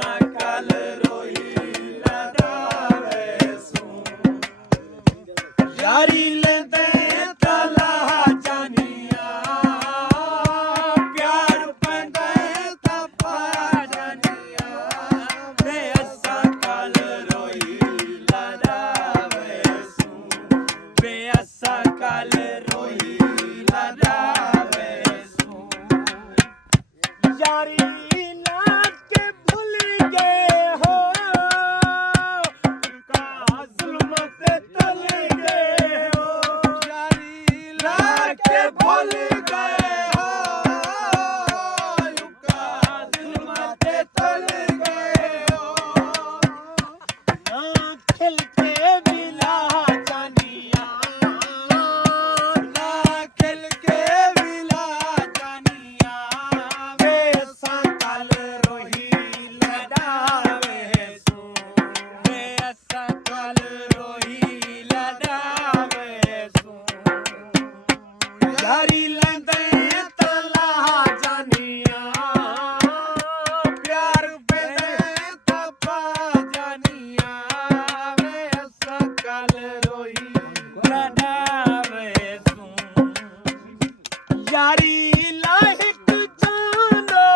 सकल रोही लड़ावे सू यारी लेंदे तला जानिया प्यार पैंदे तपा जानिया वे सकल रोही लड़ावे सू वे सकल रोही लड़ावे सू यारी यारी लेंदे तला जानिया प्यार पैंदे तपा जानिया वे सकल रोही लड़ावे सू यारी लाहिक जानो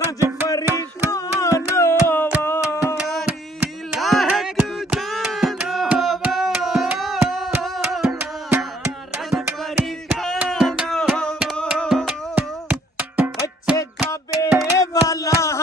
रंज फरी खानो यारी लाहिक वाला